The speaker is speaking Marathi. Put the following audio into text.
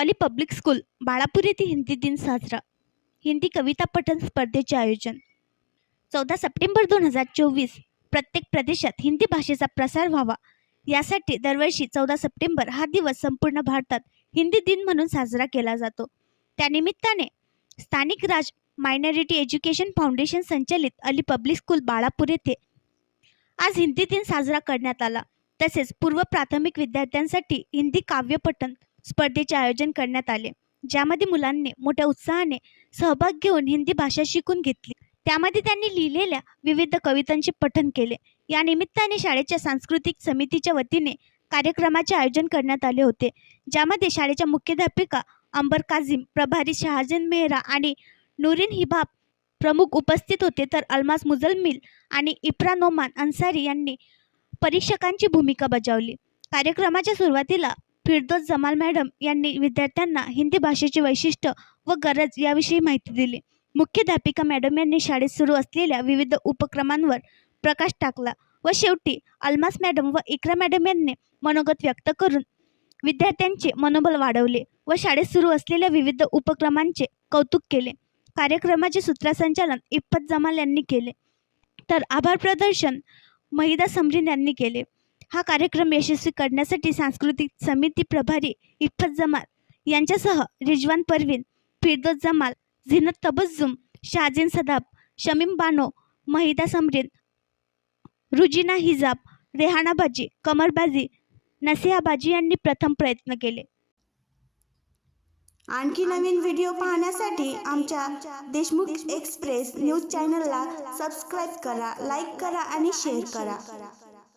अली पब्लिक स्कूल बाळापूर येथे हिंदी दिन साजरा. हिंदी कविता पठण स्पर्धेचे आयोजन 14 सप्टेंबर 2024. प्रत्येक प्रदेशात हिंदी भाषेचा प्रसार व्हावा यासाठी दरवर्षी 14 सप्टेंबर हा दिवस संपूर्ण भारतात हिंदी दिन म्हणून साजरा केला जातो. त्यानिमित्ताने स्थानिक राज मायनॉरिटी एज्युकेशन फाउंडेशन संचालित अली पब्लिक स्कूल बाळापूर येथे आज हिंदी दिन साजरा करण्यात आला. तसेच पूर्व प्राथमिक विद्यार्थ्यांसाठी हिंदी काव्य पठण स्पर्धेचे आयोजन करण्यात आले, ज्यामध्ये मुलांनी मोठ्या उत्साहाने सहभाग घेऊन हिंदी भाषा शिकून घेतली. त्यामध्ये त्यांनी लिहिलेल्या विविध कवितांचे पठण केले. या निमित्ताने शाळेच्या सांस्कृतिक समितीच्या वतीने कार्यक्रमाचे आयोजन करण्यात आले होते, ज्यामध्ये शाळेच्या मुख्याध्यापिका अंबर काझिम, प्रभारी शहाजन मेहरा आणि नूरीन हिबाब प्रमुख उपस्थित होते. तर अल्मास मुझल्मिल आणि इफ्रा नोमान अन्सारी यांनी परीक्षकांची भूमिका बजावली. कार्यक्रमाच्या सुरुवातीला फिरदौस जमाल मॅडम यांनी विद्यार्थ्यांना हिंदी भाषेचे वैशिष्ट्य व गरज याविषयी माहिती दिली. मुख्याध्यापिका मॅडम यांनी शाळेत सुरू असलेल्या विविध उपक्रमांवर प्रकाश टाकला व शेवटी अल्मास मॅडम व इक्रा मॅडम यांनी मनोगत व्यक्त करून विद्यार्थ्यांचे मनोबल वाढवले व शाळेत सुरू असलेल्या विविध उपक्रमांचे कौतुक केले. कार्यक्रमाचे सूत्रसंचालन इफ्फत जमाल यांनी केले, तर आभार प्रदर्शन महिदा समरीन यांनी केले. हा कार्यक्रम यशस्वी करण्यासाठी सांस्कृतिक समिती प्रभारी इफ्फत जमाल यांच्यासह रिजवान परवीन, फिरदौस जमाल, झीनत तबस्सुम, शाहजीन सदाब, शमीम बानो, महिदा समरीन, रुजीना हिजाब, रेहाना बाजी, कमर बाजी, नसिहा बाजी यांनी प्रथम प्रयत्न केले. आणखी नवीन व्हिडिओ पाहण्यासाठी आमच्या देशमुख एक्सप्रेस न्यूज चॅनलला सबस्क्राईब करा, लाईक करा आणि शेअर करा.